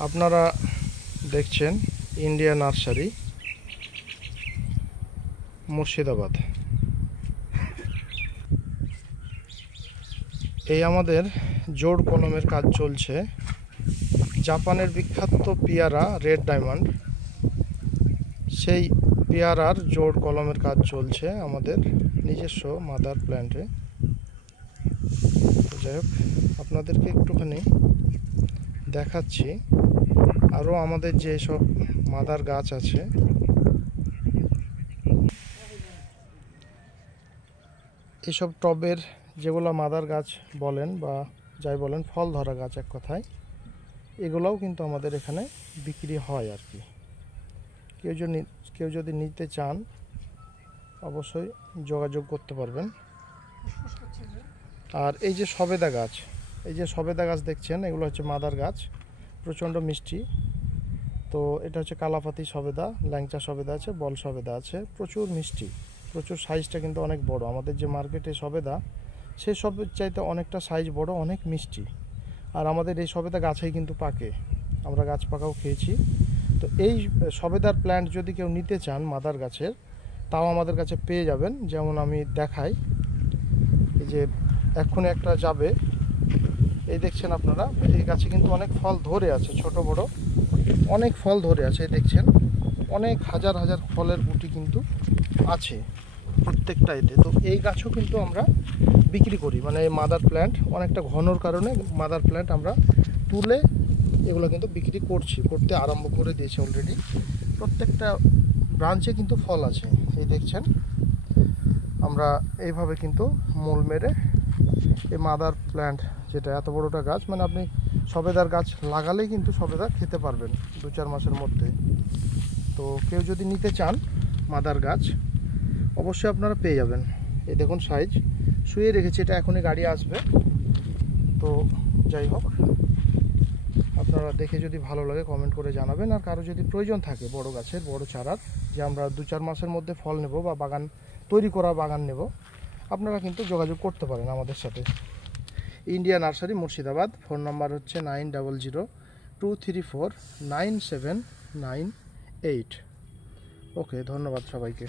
আপনারা দেখছেন India nursery, Murshidabad. এই আমাদের জোড় কলমের কাজ চলছে। জাপানের বিখ্যাত পেয়ারা রেড ডায়মন্ড, সেই পেয়ারার জোড় কলমের কাজ চলছে আমাদের নিজস্ব মাদার প্ল্যান্টে। যাই হোক, আপনাদেরকে একটুখানি দেখাচ্ছি আরও আমাদের যে সব মাদার গাছ আছে। এসব টবের যেগুলো মাদার গাছ বলেন বা যাই বলেন, ফল ধরা গাছ এক কথায়, এগুলোও কিন্তু আমাদের এখানে বিক্রি হয় আর কি। কেউ যদি নিতে চান অবশ্যই যোগাযোগ করতে পারবেন। আর এই যে সবেদা গাছ দেখছেন, এগুলো হচ্ছে মাদার গাছ, প্রচণ্ড মিষ্টি। তো এটা হচ্ছে কালাপাতি সবেদা, ল্যাংচা সবেদা আছে, বল সবেদা আছে, প্রচুর মিষ্টি, প্রচুর সাইজটা কিন্তু অনেক বড়। আমাদের যে মার্কেটে সবেদা, সেই সবের চাইতে অনেকটা সাইজ বড়, অনেক মিষ্টি। আর আমাদের এই সবেদা গাছেই কিন্তু পাকে, আমরা গাছ পাকাও খেয়েছি। তো এই সবেদার প্ল্যান্ট যদি কেউ নিতে চান মাদার গাছের, তাও আমাদের কাছে পেয়ে যাবেন। যেমন আমি দেখাই, এই যে এক্ষুনি একটা যাবে, এই দেখছেন আপনারা, এই গাছে কিন্তু অনেক ফল ধরে আছে, ছোট বড় অনেক ফল ধরে আছে। দেখছেন অনেক হাজার হাজার ফলের গুটি কিন্তু আছে প্রত্যেকটা এতে। তো এই গাছও কিন্তু আমরা বিক্রি করি, মানে মাদার প্ল্যান্ট অনেকটা ঘনর কারণে মাদার প্ল্যান্ট আমরা তুলে এগুলো কিন্তু বিক্রি করতে আরম্ভ করে দিয়েছে অলরেডি। প্রত্যেকটা ব্রাঞ্চে কিন্তু ফল আছে। এই দেখছেন, আমরা এইভাবে কিন্তু মূল মেরে এই মাদার প্ল্যান্ট, যেটা এত বড়টা গাছ, মানে আপনি সবেদার গাছ লাগালেই কিন্তু সবেদা খেতে পারবেন 2-4 মাসের মধ্যে। তো কেউ যদি নিতে চান মাদার গাছ, অবশ্যই আপনারা পেয়ে যাবেন। এই দেখুন সাইজ, শুয়ে রেখেছি, এটা এখনই গাড়ি আসবে। তো যাই হোক, আপনারা দেখে যদি ভালো লাগে কমেন্ট করে জানাবেন। আর কারো যদি প্রয়োজন থাকে বড় গাছের, বড় চারার, যে আমরা 2-4 মাসের মধ্যে ফল নেব বা বাগান তৈরি করা বাগান নেব, আপনারা কিন্তু যোগাযোগ করতে পারেন আমাদের সাথে। India nursery, Murshidabad. Phone number হচ্ছে 9002349798। ওকে, ধন্যবাদ সবাইকে।